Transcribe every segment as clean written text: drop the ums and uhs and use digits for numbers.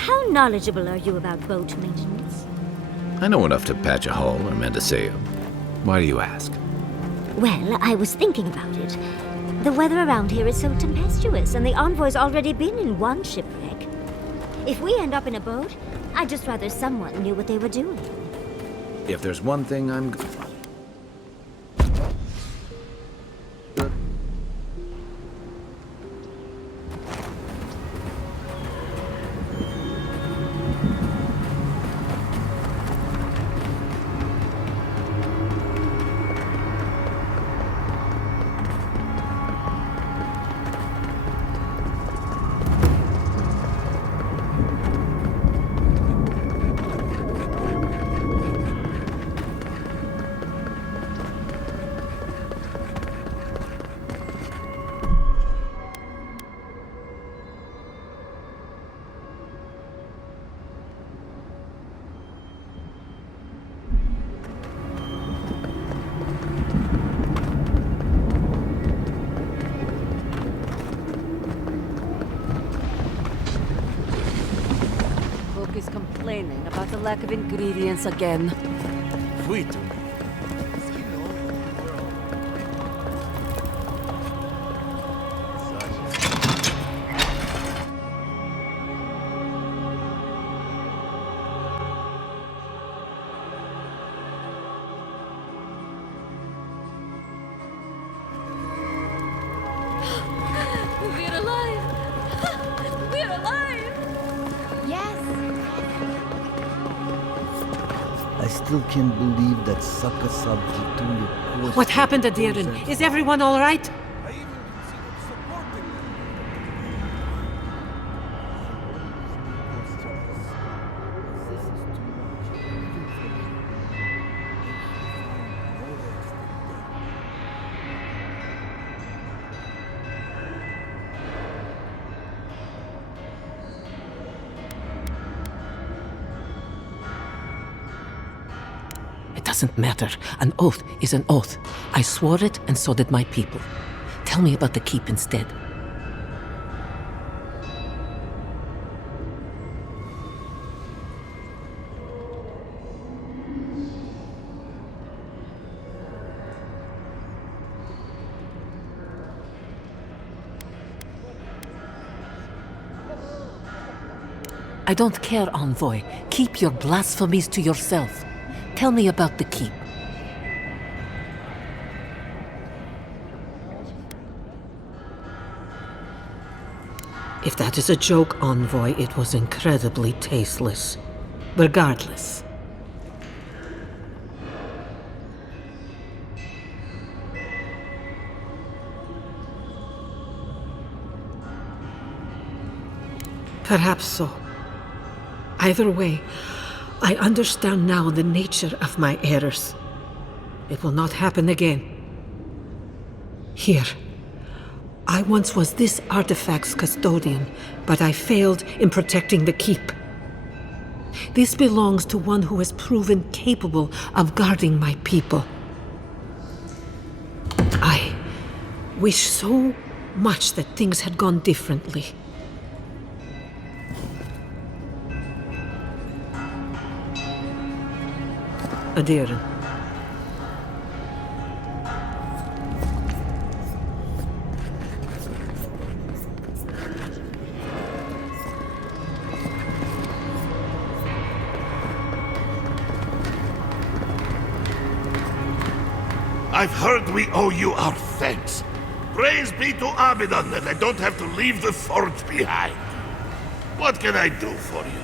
How knowledgeable are you about boat maintenance? I know enough to patch a hull or mend a sail. Why do you ask? Well, I was thinking about it. The weather around here is so tempestuous, and the Envoy's already been in one shipwreck. If we end up in a boat, I'd just rather someone knew what they were doing. If there's one thing I'm good for. Is complaining about the lack of ingredients again. We do. We're alive! We're alive! Yes! I still can't believe that sucker subject to your course. What happened, Adiran? Is everyone all right? I even considered supporting It doesn't matter. An oath is an oath. I swore it, and so did my people. Tell me about the keep instead. I don't care, Envoy. Keep your blasphemies to yourself. Tell me about the keep. If that is a joke, Envoy, it was incredibly tasteless. Regardless. Perhaps so. Either way, I understand now the nature of my errors. It will not happen again. Here. I once was this artifact's custodian, but I failed in protecting the keep. This belongs to one who has proven capable of guarding my people. I wish so much that things had gone differently. Adiran. I've heard we owe you our thanks. Praise be to Abaddon that I don't have to leave the fort behind. What can I do for you?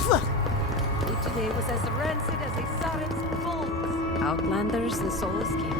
Food today was as rancid as a Saren's bones. Outlanders and soulless king.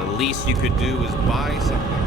The least you could do is buy something.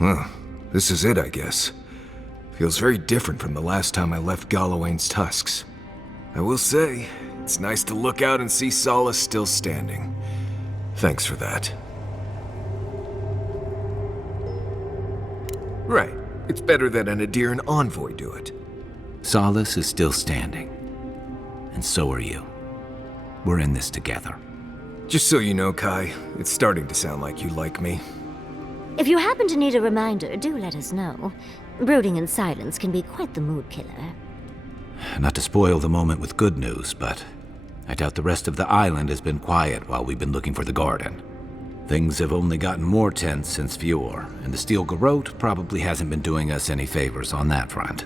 Well, this is it, I guess. Feels very different from the last time I left Galawain's tusks. I will say, it's nice to look out and see Solace still standing. Thanks for that. Right. It's better that an Adiran envoy do it. Solace is still standing. And so are you. We're in this together. Just so you know, Kai, it's starting to sound like you like me. If you happen to need a reminder, do let us know. Brooding in silence can be quite the mood killer. Not to spoil the moment with good news, but I doubt the rest of the island has been quiet while we've been looking for the garden. Things have only gotten more tense since Fjord, and the Steel Garrote probably hasn't been doing us any favors on that front.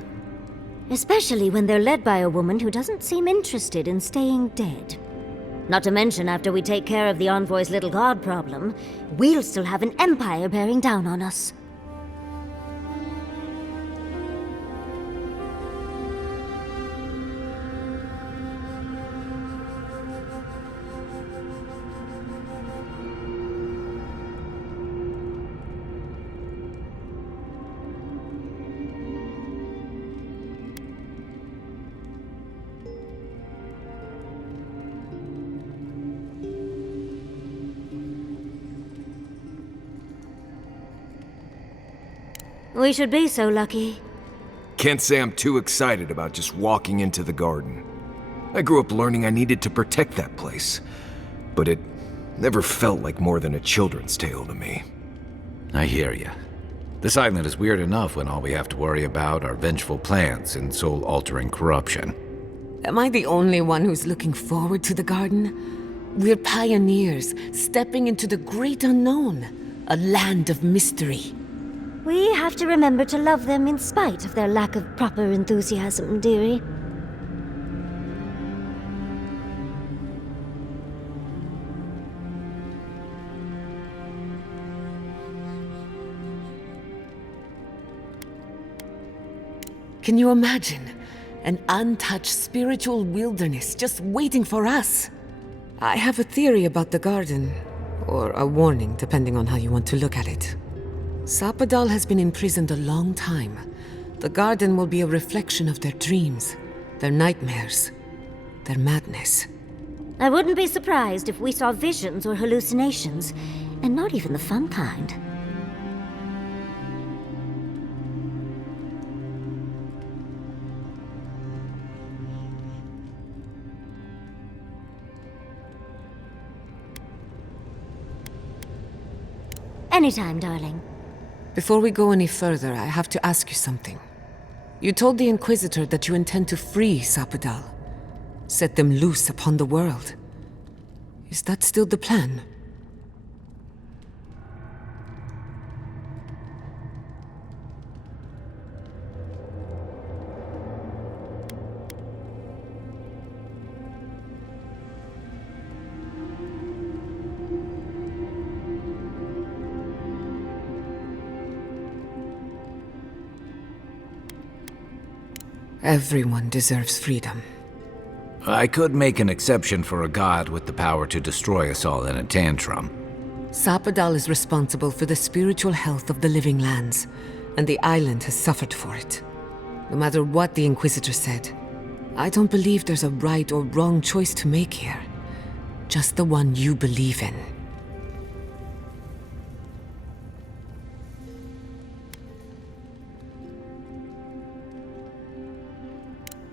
Especially when they're led by a woman who doesn't seem interested in staying dead. Not to mention, after we take care of the Envoy's little god problem, we'll still have an empire bearing down on us. We should be so lucky. Can't say I'm too excited about just walking into the garden. I grew up learning I needed to protect that place, but it never felt like more than a children's tale to me. I hear you. This island is weird enough when all we have to worry about are vengeful plans and soul-altering corruption. Am I the only one who's looking forward to the garden? We're pioneers, stepping into the great unknown, a land of mystery. We have to remember to love them in spite of their lack of proper enthusiasm, dearie. Can you imagine? An untouched spiritual wilderness just waiting for us. I have a theory about the garden, or a warning, depending on how you want to look at it. Sapadal has been imprisoned a long time. The garden will be a reflection of their dreams, their nightmares, their madness. I wouldn't be surprised if we saw visions or hallucinations, and not even the fun kind. Anytime, darling. Before we go any further, I have to ask you something. You told the Inquisitor that you intend to free Sapadal, set them loose upon the world. Is that still the plan? Everyone deserves freedom. I could make an exception for a god with the power to destroy us all in a tantrum. Sapadal is responsible for the spiritual health of the living lands, and the island has suffered for it. No matter what the Inquisitor said, I don't believe there's a right or wrong choice to make here. Just the one you believe in.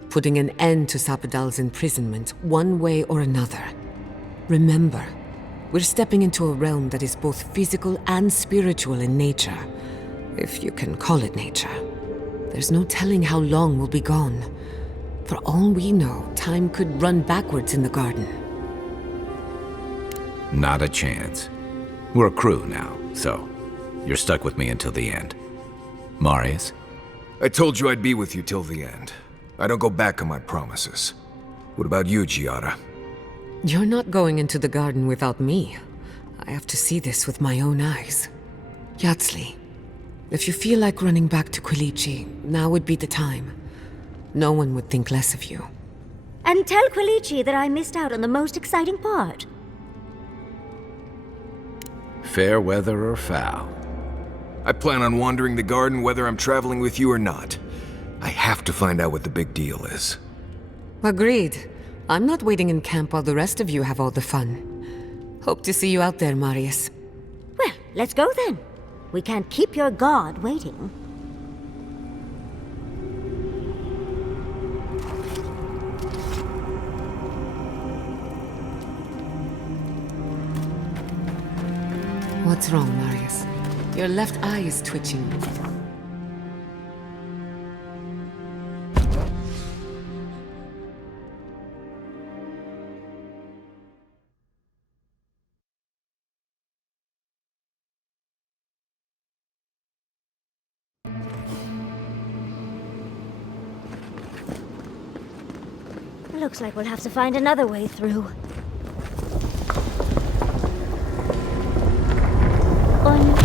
Putting an end to Sapadal's imprisonment one way or another. Remember, we're stepping into a realm that is both physical and spiritual in nature, if you can call it nature. There's no telling how long we'll be gone. For all we know, time could run backwards in the garden. Not a chance. We're a crew now, so you're stuck with me until the end. Marius? I told you I'd be with you till the end. I don't go back on my promises. What about you, Giada? You're not going into the garden without me. I have to see this with my own eyes. Yatsli, if you feel like running back to Quilici, now would be the time. No one would think less of you. And tell Quilici that I missed out on the most exciting part. Fair weather or foul? I plan on wandering the garden whether I'm traveling with you or not. I have to find out what the big deal is. Agreed. I'm not waiting in camp while the rest of you have all the fun. Hope to see you out there, Marius. Well, let's go then. We can't keep your god waiting. What's wrong, Marius? Your left eye is twitching. Looks like we'll have to find another way through. Or not.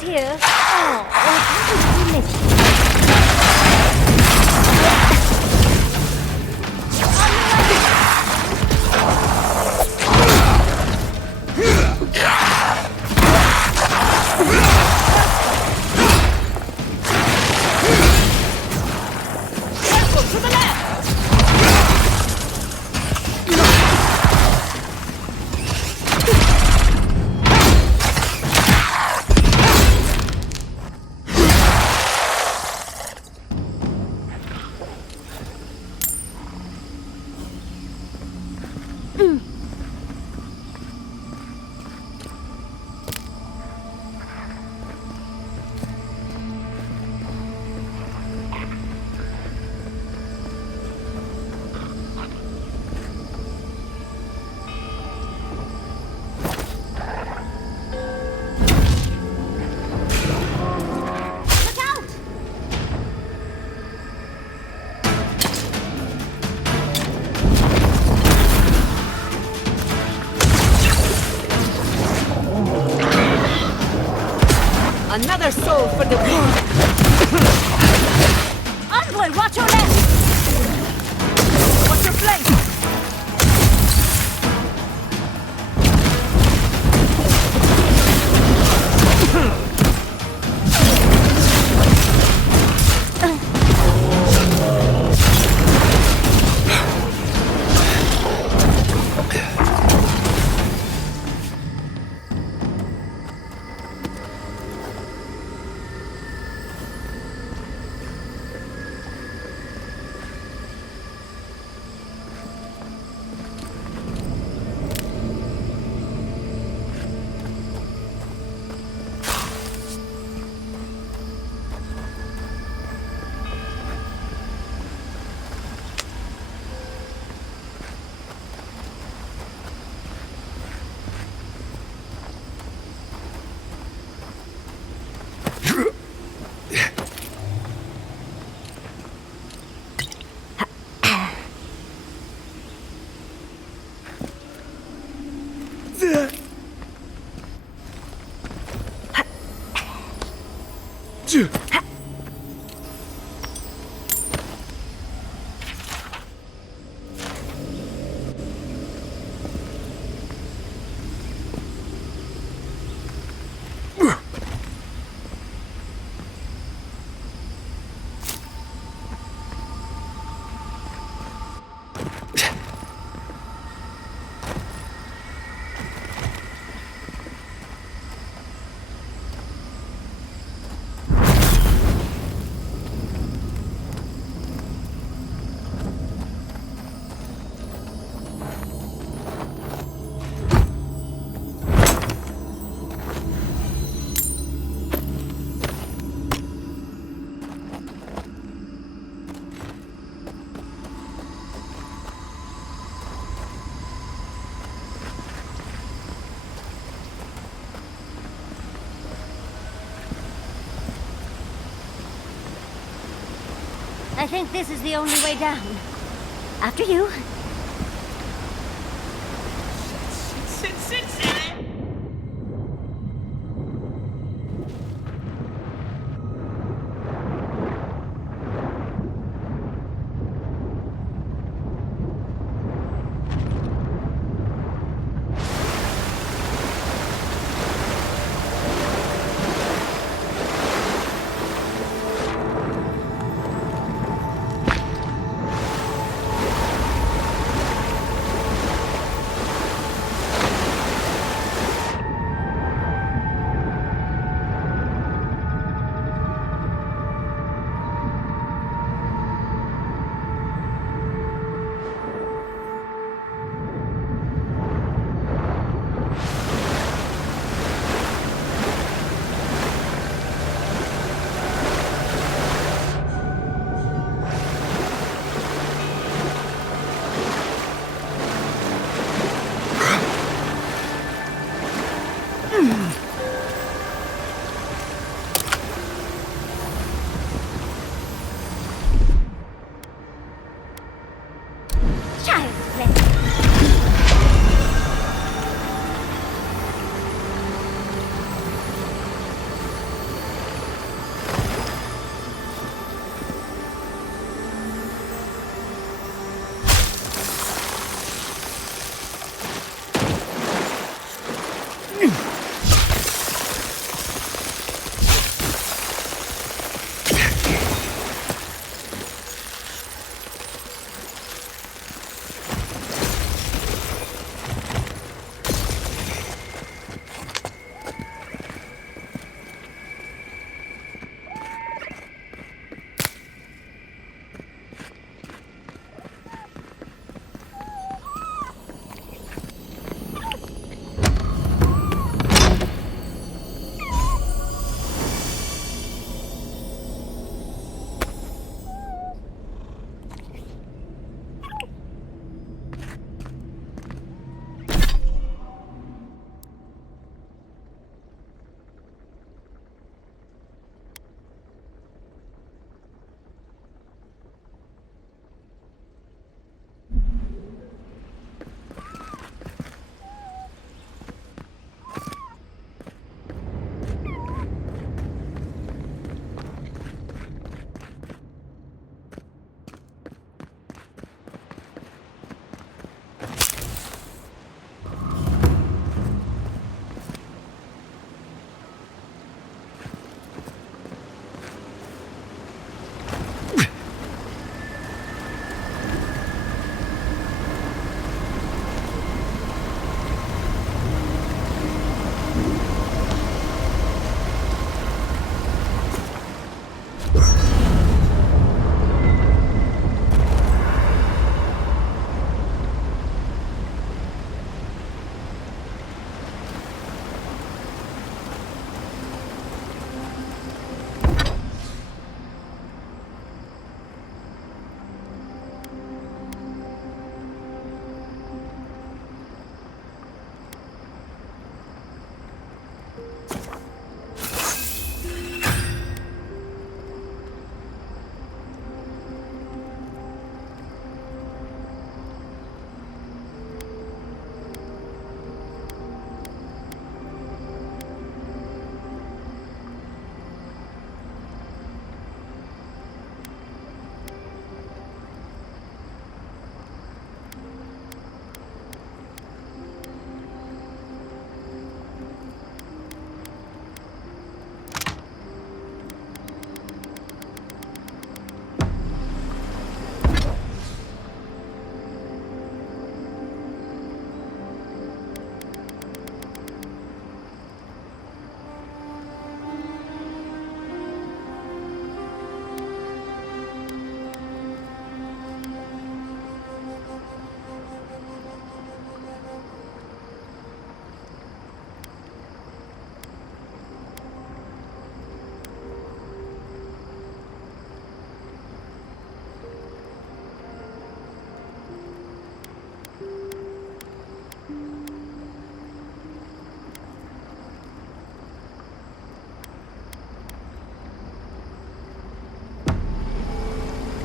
Here. Oh, how did we miss it? Another soul for the win! Envoy, watch your left! Watch your flank! I think this is the only way down. After you.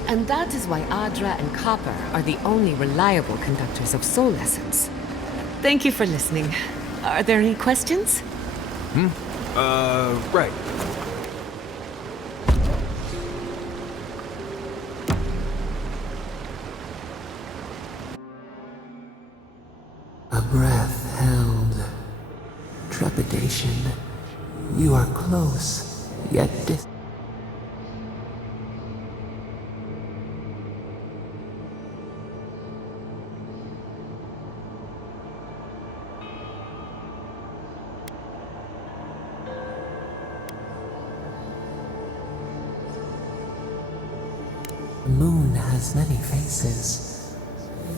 And that is why Adra and Copper are the only reliable conductors of soul essence. Thank you for listening. Are there any questions? Right. A breath held. Trepidation. You are close, yet distant. The moon has many faces.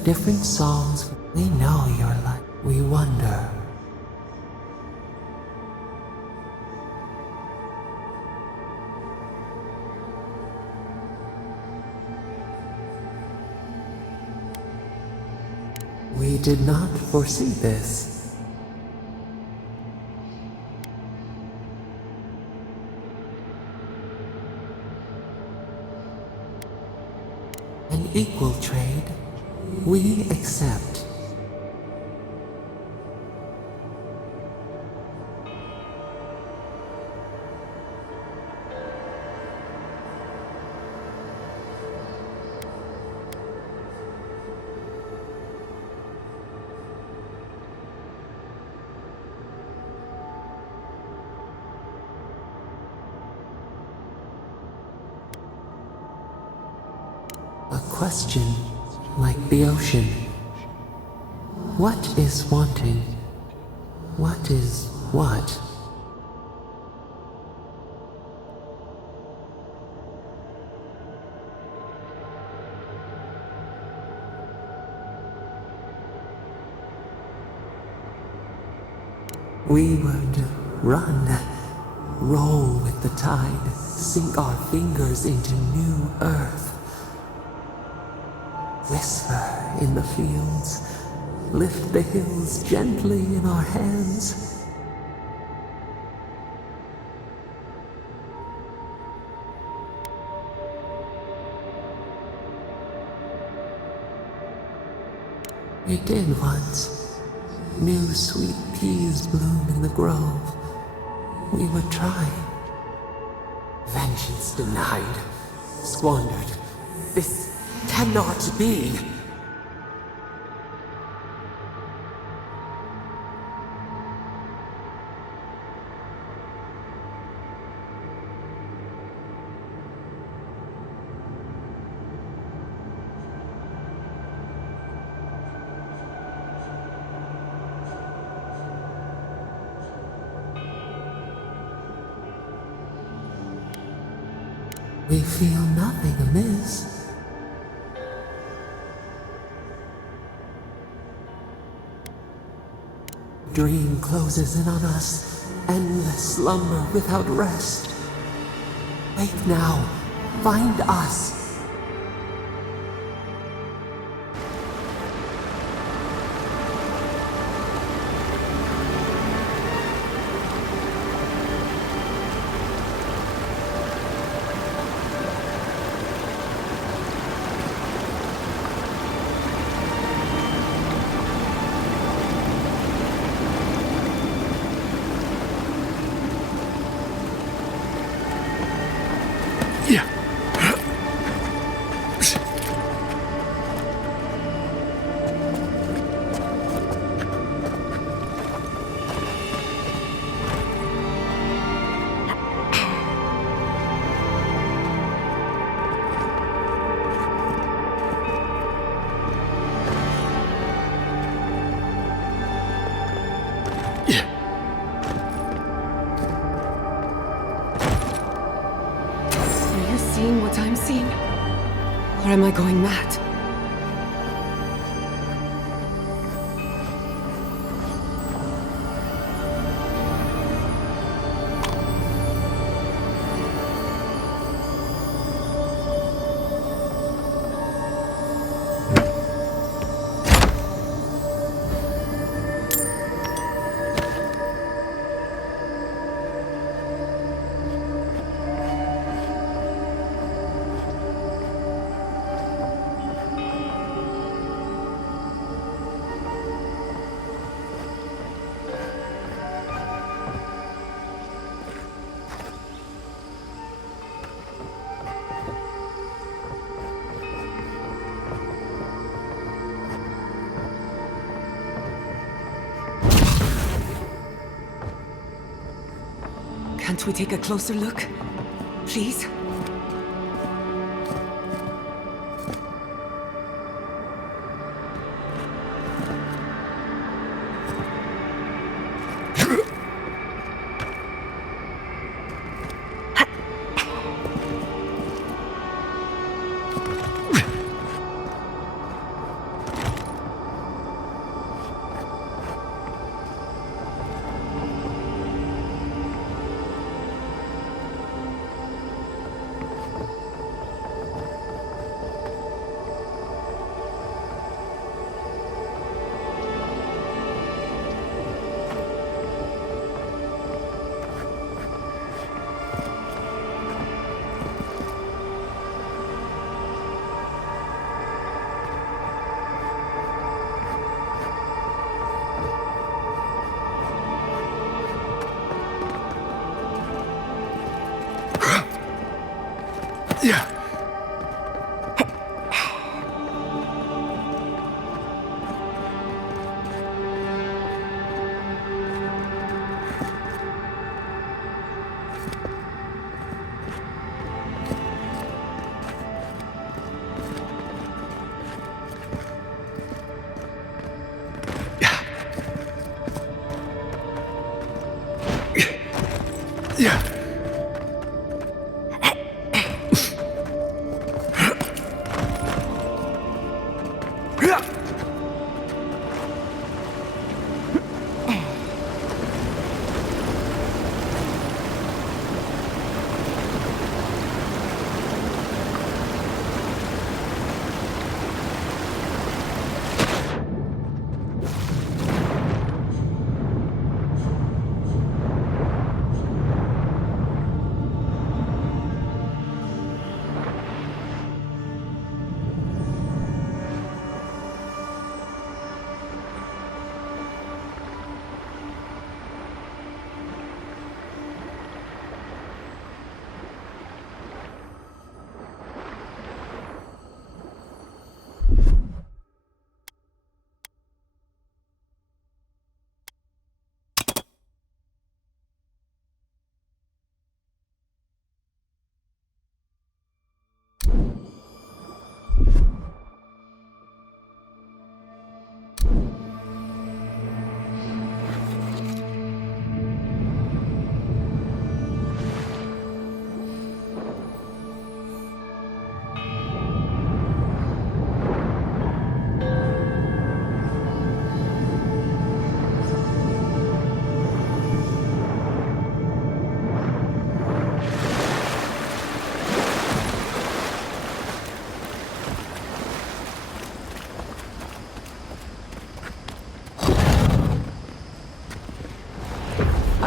Different songs. We know you're like. We wonder. We did not foresee this. An equal trade. We accept. A question like the ocean. What is wanting? What is what? We would run, roll with the tide, sink our fingers into new earth. Whisper in the fields, lift the hills gently in our hands. We did once. New sweet peas bloom in the grove. We would try. Vengeance denied, squandered. This cannot be. We feel nothing amiss. Dream closes in on us, endless slumber without rest. Wake now, find us. Are you seeing what I'm seeing? Or am I going mad? Can't we take a closer look? Please? Yeah. Yeah.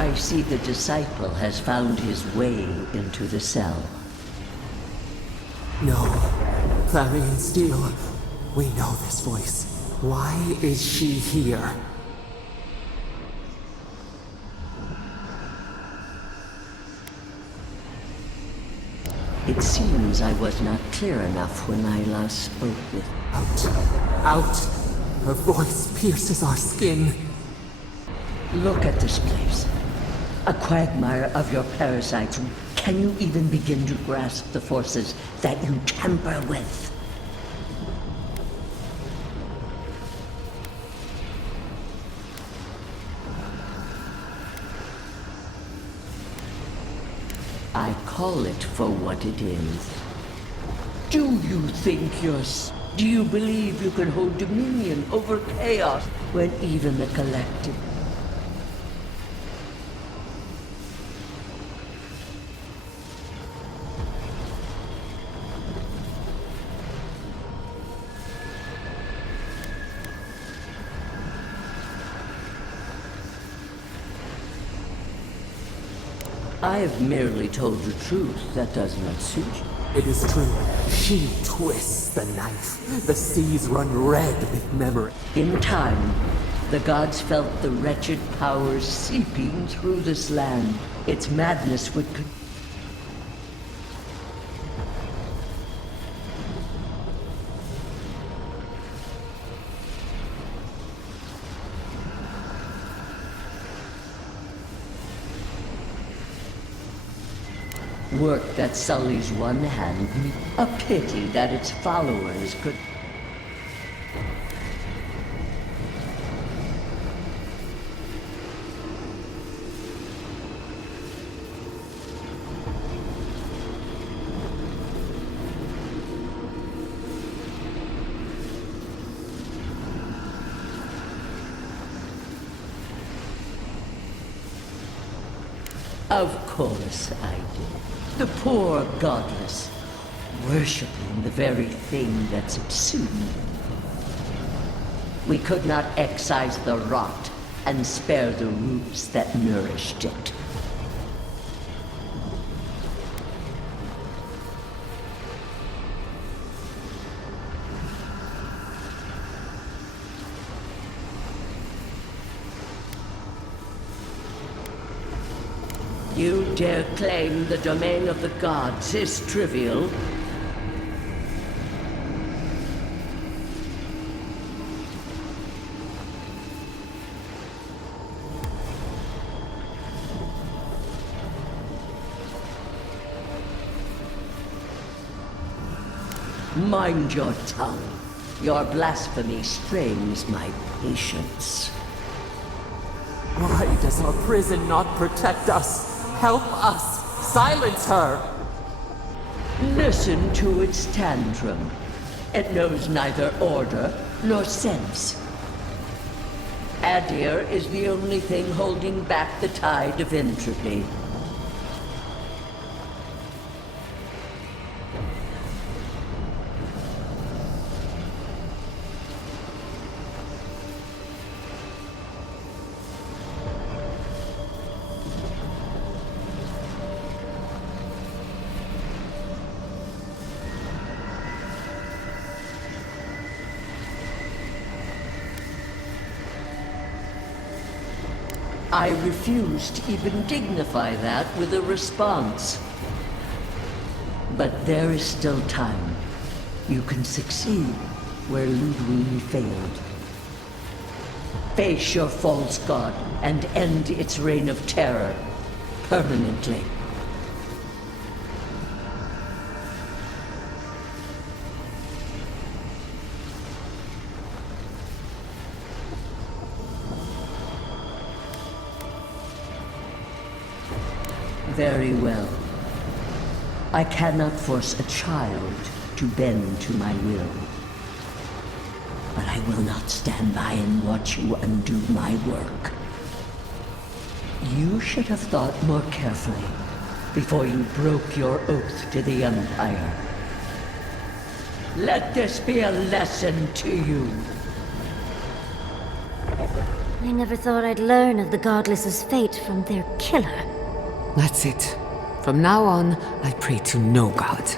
I see the disciple has found his way into the cell. No. Clarion Steel. We know this voice. Why is she here? It seems I was not clear enough when I last spoke with... Out. Out. Her voice pierces our skin. Look at this place. A quagmire of your parasites. Can you even begin to grasp the forces that you tamper with? I call it for what it is. Do you think do you believe you can hold dominion over chaos when even the collective... I have merely told the truth. That does not suit you. It is true. She twists the knife. The seas run red with memory. In time, the gods felt the wretched powers seeping through this land. Its madness would... work that sullies one hand. A pity that its followers could... Of course I did. The poor godless, worshipping the very thing that subsumed them. We could not excise the rot and spare the roots that nourished it. You dare claim the domain of the gods is trivial? Mind your tongue. Your blasphemy strains my patience. Why does our prison not protect us? Help us! Silence her! Listen to its tantrum. It knows neither order nor sense. Adir is the only thing holding back the tide of entropy. I refuse to even dignify that with a response. But there is still time. You can succeed where Ludwig failed. Face your false god and end its reign of terror permanently. Very well. I cannot force a child to bend to my will. But I will not stand by and watch you undo my work. You should have thought more carefully before you broke your oath to the Empire. Let this be a lesson to you. I never thought I'd learn of the Godless's fate from their killer. That's it. From now on, I pray to no god.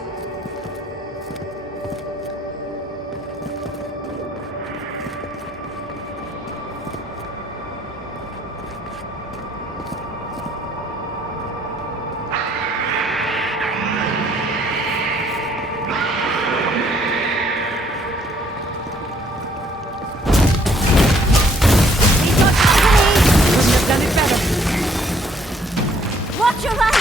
Watch your right!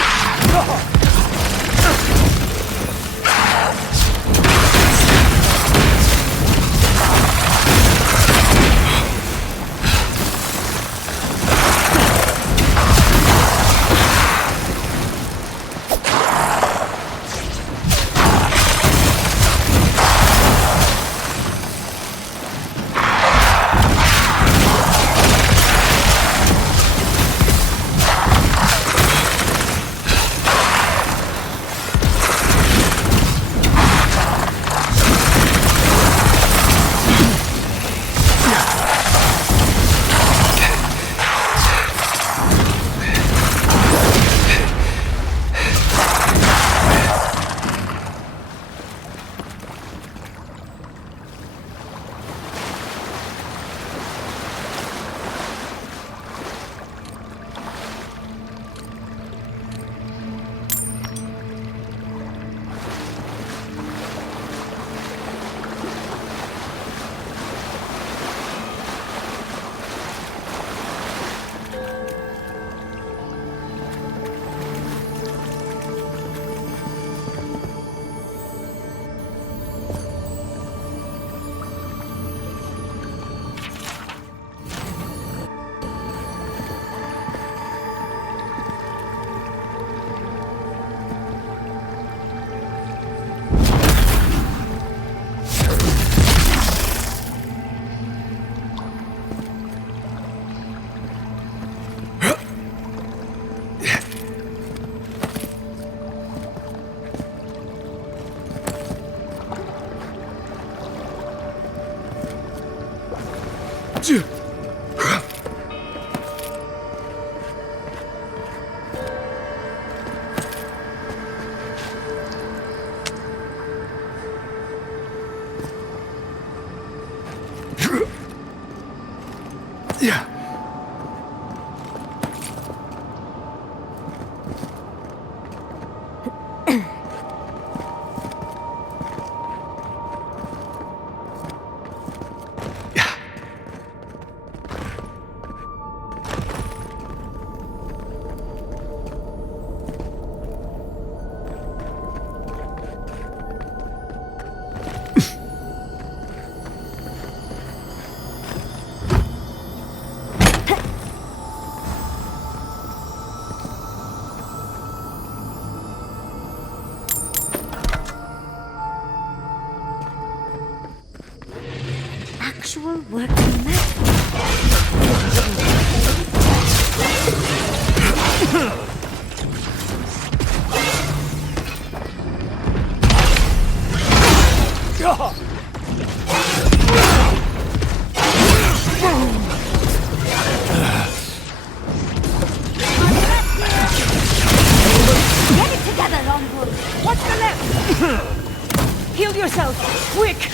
Yeah. Actual working map. Get it together, Longwood. What's the left? Heal yourself! Quick!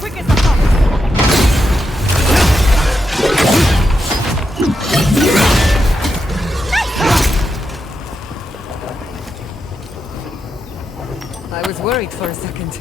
Quick as the fox. I was worried for a second.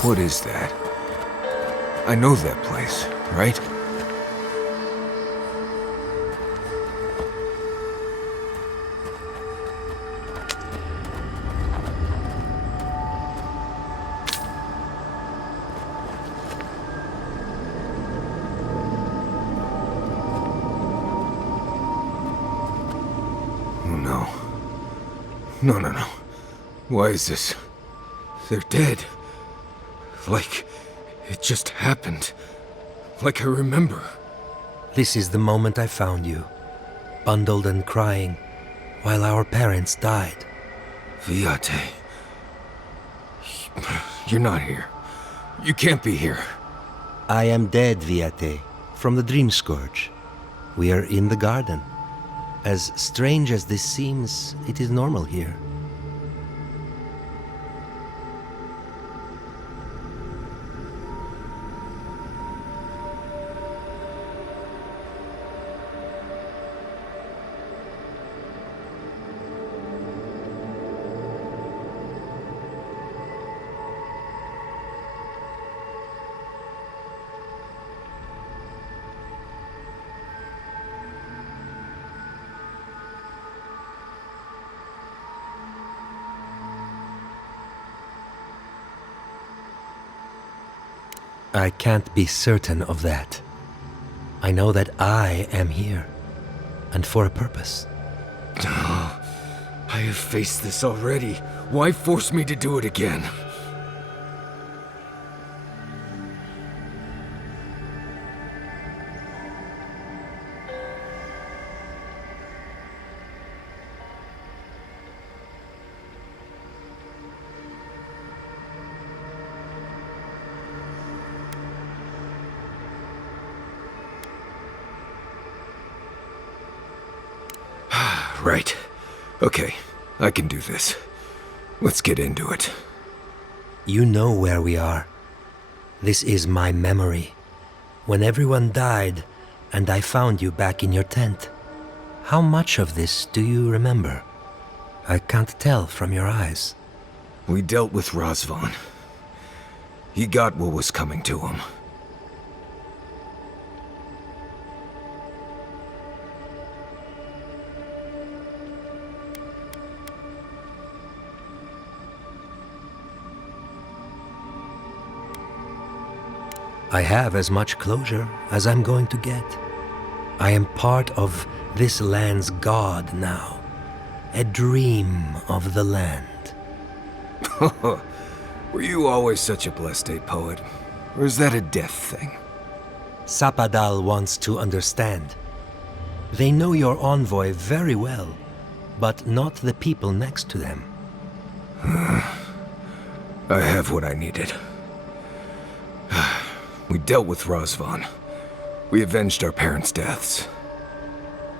What is that? I know that place, right? Oh no. No. Why is this? They're dead. Like, it just happened. Like I remember. This is the moment I found you, bundled and crying, while our parents died. Viate. You're not here. You can't be here. I am dead, Viate, from the Dream Scourge. We are in the garden. As strange as this seems, it is normal here. I can't be certain of that. I know that I am here, and for a purpose. I have faced this already. Why force me to do it again? Right. Okay, I can do this. Let's get into it. You know where we are. This is my memory. When everyone died, and I found you back in your tent. How much of this do you remember? I can't tell from your eyes. We dealt with Razvan. He got what was coming to him. I have as much closure as I'm going to get. I am part of this land's god now. A dream of the land. Were you always such a blessed ape poet? Or is that a death thing? Sapadal wants to understand. They know your envoy very well, but not the people next to them. I have what I needed. We dealt with Razvan. We avenged our parents' deaths.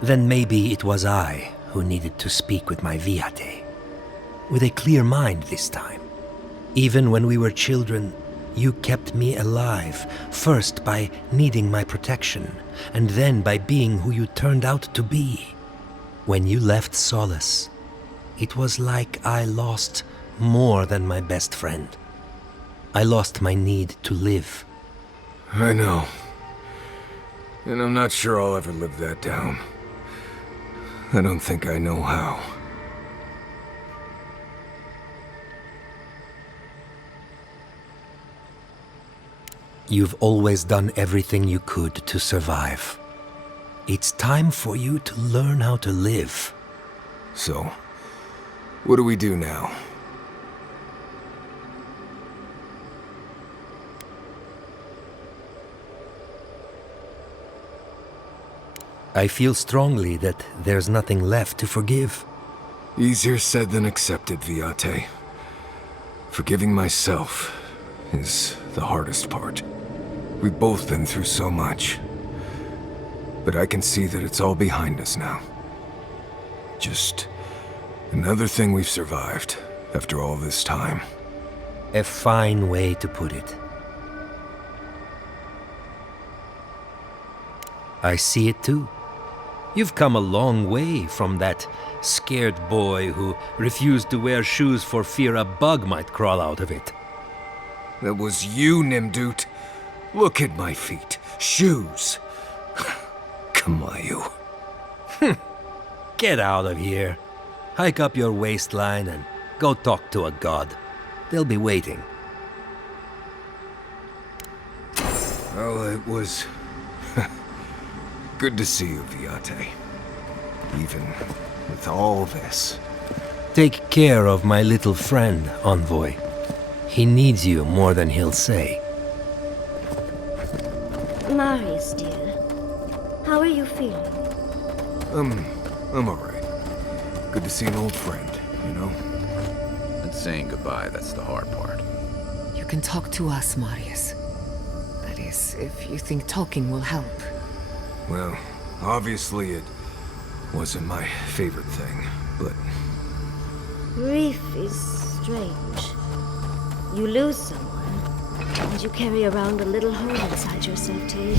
Then maybe it was I who needed to speak with my Viate. With a clear mind this time. Even when we were children, you kept me alive, first by needing my protection, and then by being who you turned out to be. When you left Solace, it was like I lost more than my best friend. I lost my need to live. I know. And I'm not sure I'll ever live that down. I don't think I know how. You've always done everything you could to survive. It's time for you to learn how to live. So, what do we do now? I feel strongly that there's nothing left to forgive. Easier said than accepted, Viate. Forgiving myself is the hardest part. We've both been through so much. But I can see that it's all behind us now. Just another thing we've survived after all this time. A fine way to put it. I see it too. You've come a long way from that scared boy who refused to wear shoes for fear a bug might crawl out of it. That was you, Nimdut. Look at my feet. Shoes. Kamayu. Get out of here. Hike up your waistline and go talk to a god. They'll be waiting. Well, it was good to see you, Viate. Even with all this. Take care of my little friend, Envoy. He needs you more than he'll say. Marius, dear. How are you feeling? I'm alright. Good to see an old friend, you know? And saying goodbye, that's the hard part. You can talk to us, Marius. That is, if you think talking will help. Well, obviously it wasn't my favorite thing, but... Grief is strange. You lose someone, and you carry around a little hole inside yourself till you...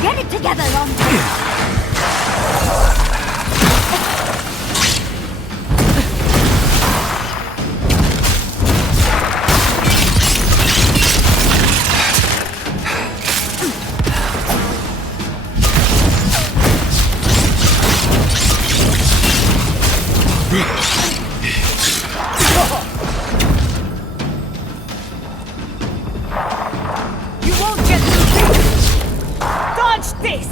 Get it together, Lonzo! You won't get through this! Dodge this!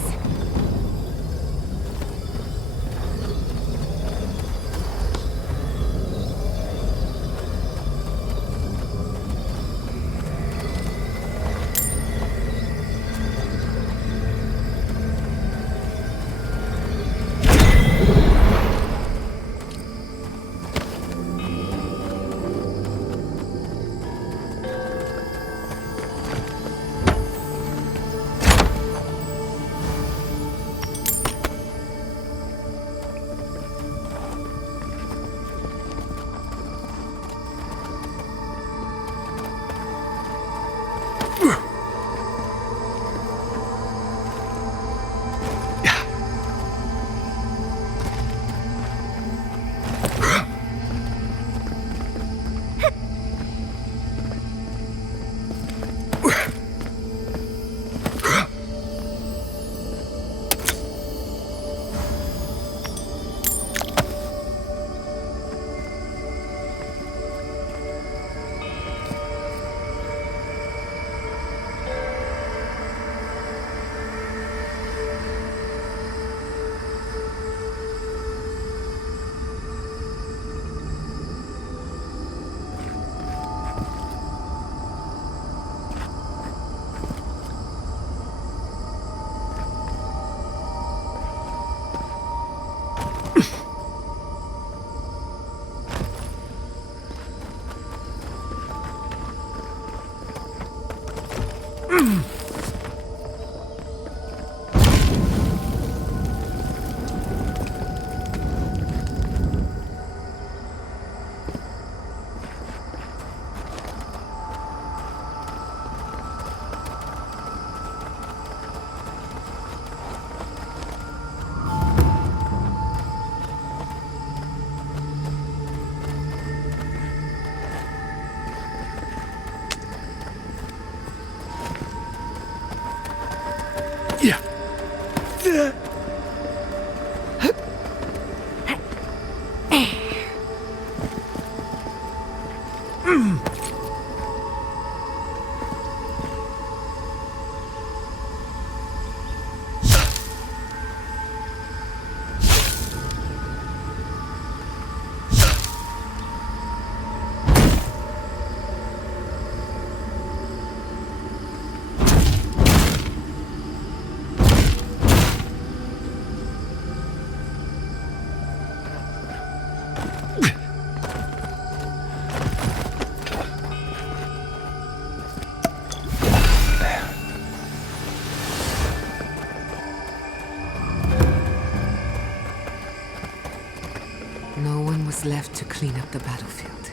No one was left to clean up the battlefield.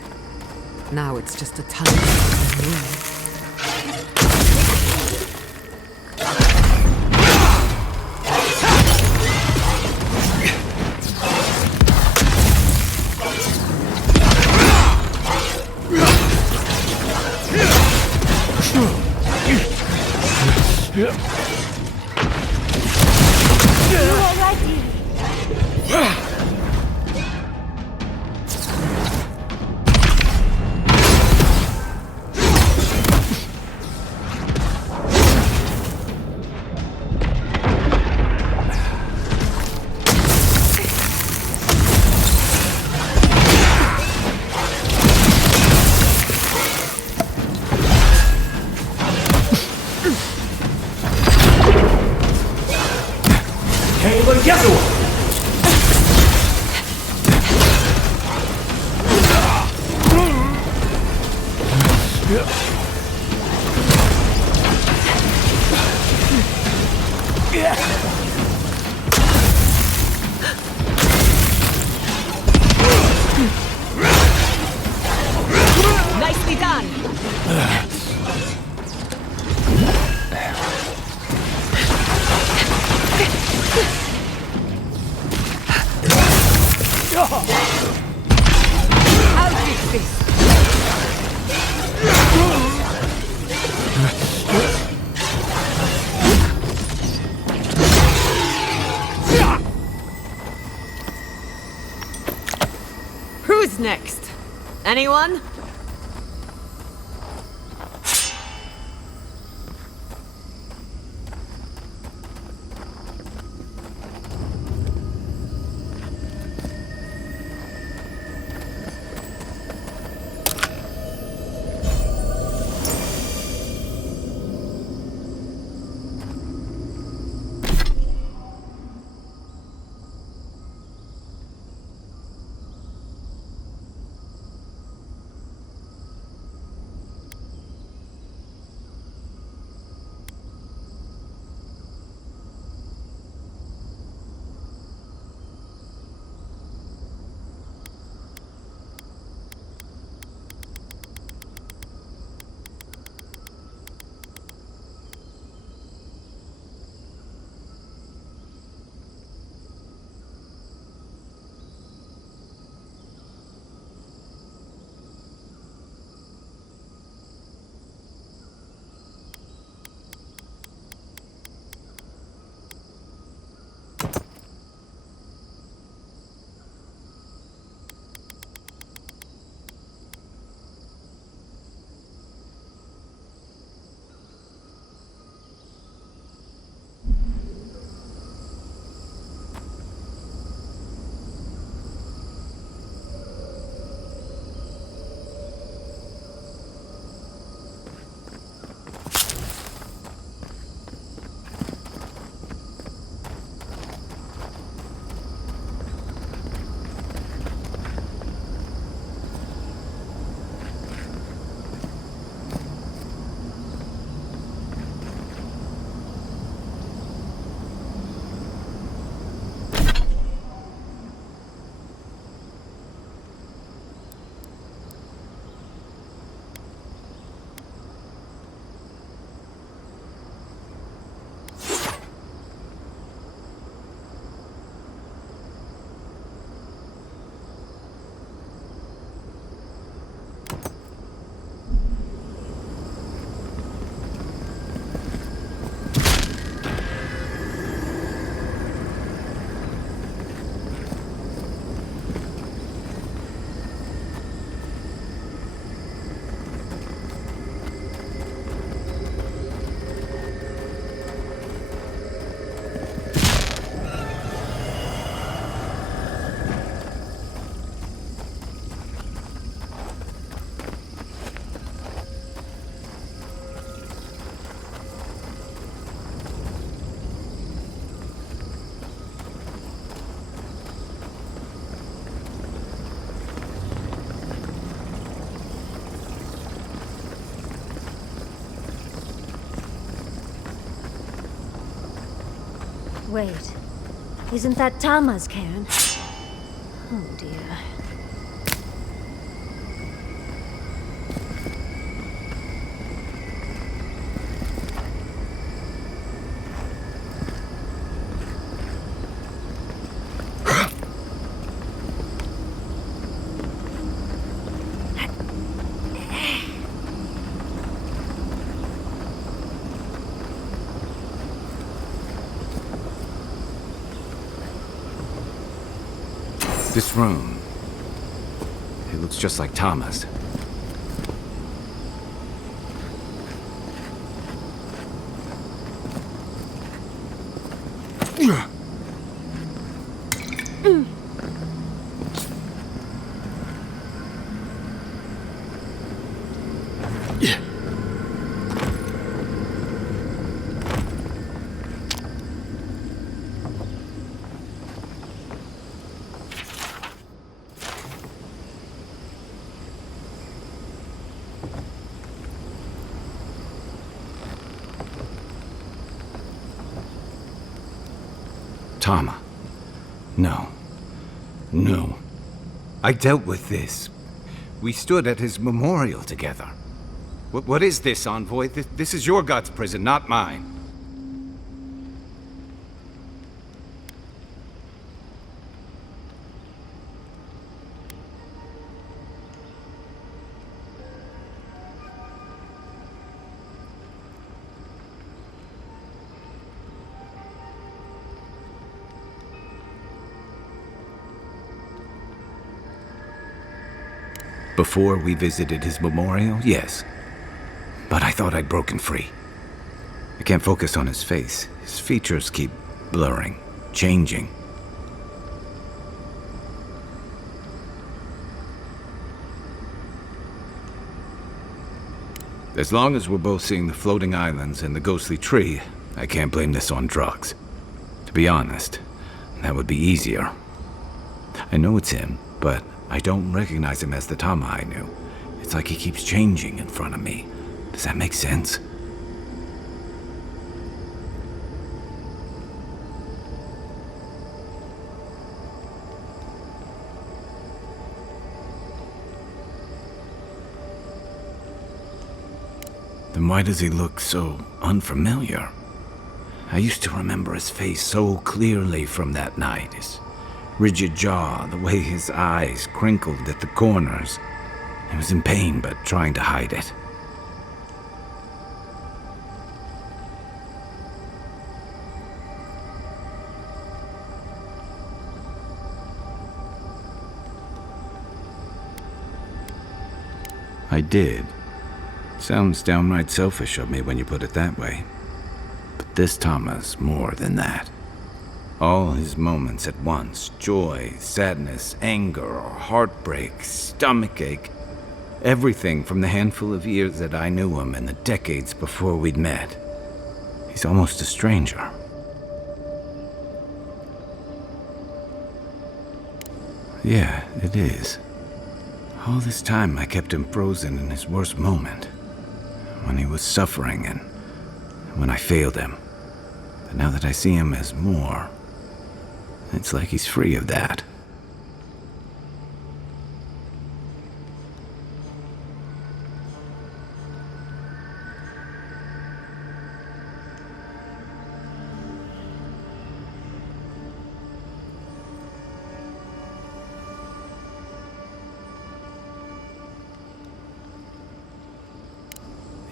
Now it's just a tunnel and ruin. Nicely done! I'll fix this! Who's next? Anyone? Wait. Isn't that Tama's cairn? Oh dear. This room, it looks just like Tama's. Tama. No. No. I dealt with this. We stood at his memorial together. What is this, Envoy? This is your god's prison, not mine. Before we visited his memorial, yes. But I thought I'd broken free. I can't focus on his face. His features keep blurring, changing. As long as we're both seeing the floating islands and the ghostly tree, I can't blame this on drugs. To be honest, that would be easier. I know it's him, but I don't recognize him as the Tama I knew. It's like he keeps changing in front of me. Does that make sense? Then why does he look so unfamiliar? I used to remember his face so clearly from that night. His rigid jaw, the way his eyes crinkled at the corners. He was in pain, but trying to hide it. I did. Sounds downright selfish of me when you put it that way. But this Tama's more than that. All his moments at once, joy, sadness, anger, heartbreak, stomachache, everything from the handful of years that I knew him and the decades before we'd met. He's almost a stranger. Yeah, it is. All this time I kept him frozen in his worst moment, when he was suffering and when I failed him. But now that I see him as more, it's like he's free of that.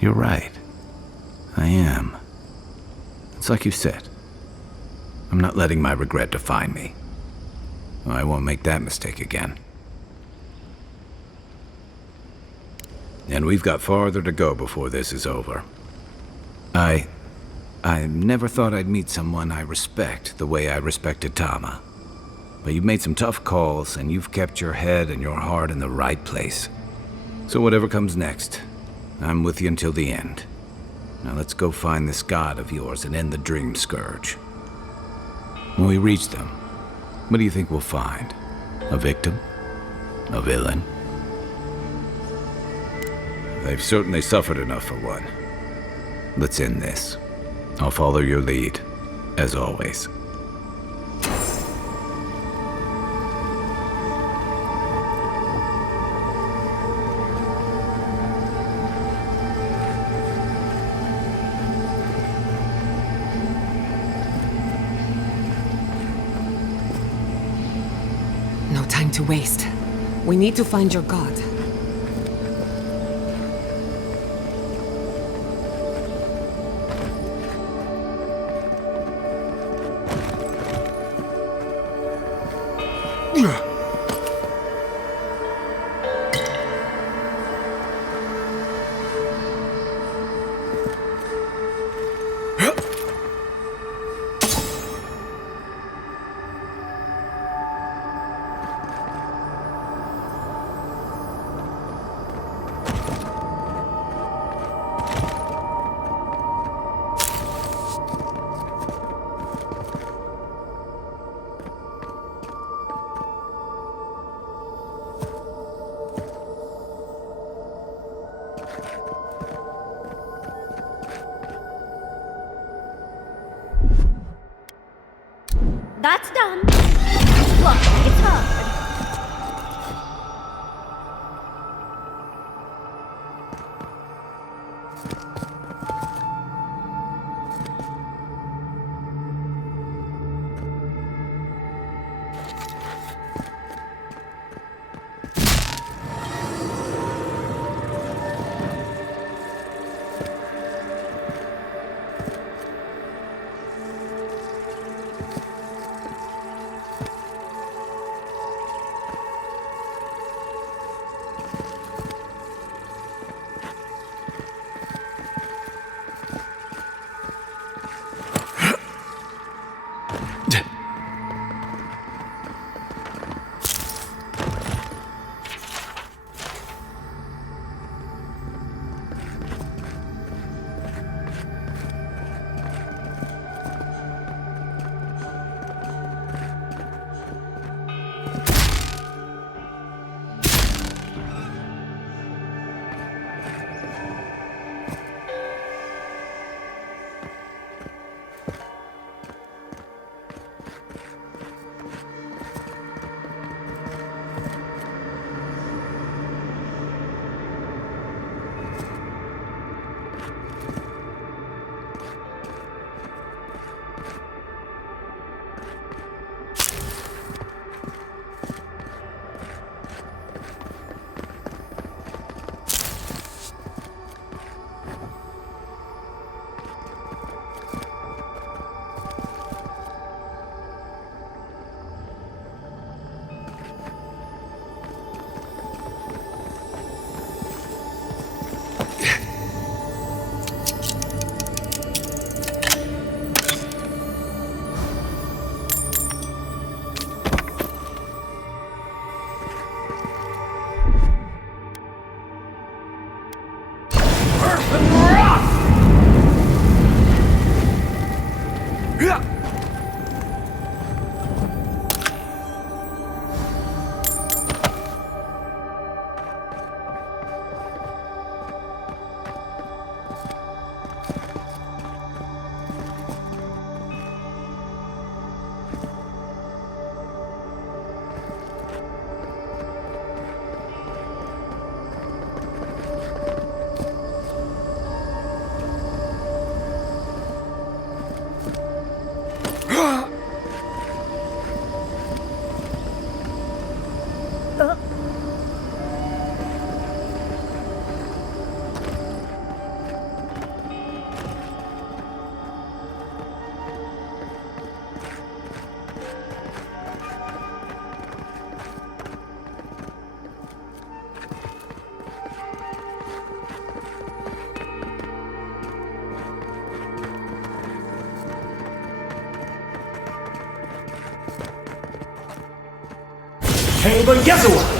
You're right. I am. It's like you said. I'm not letting my regret define me. I won't make that mistake again. And we've got farther to go before this is over. I never thought I'd meet someone I respect the way I respected Tama. But you've made some tough calls, and you've kept your head and your heart in the right place. So whatever comes next, I'm with you until the end. Now let's go find this god of yours and end the Dream Scourge. When we reach them, what do you think we'll find? A victim? A villain? They've certainly suffered enough for one. Let's end this. I'll follow your lead, as always. no time to waste. We need to find your god. That's done. Look, it's hard. Chamber Yezua!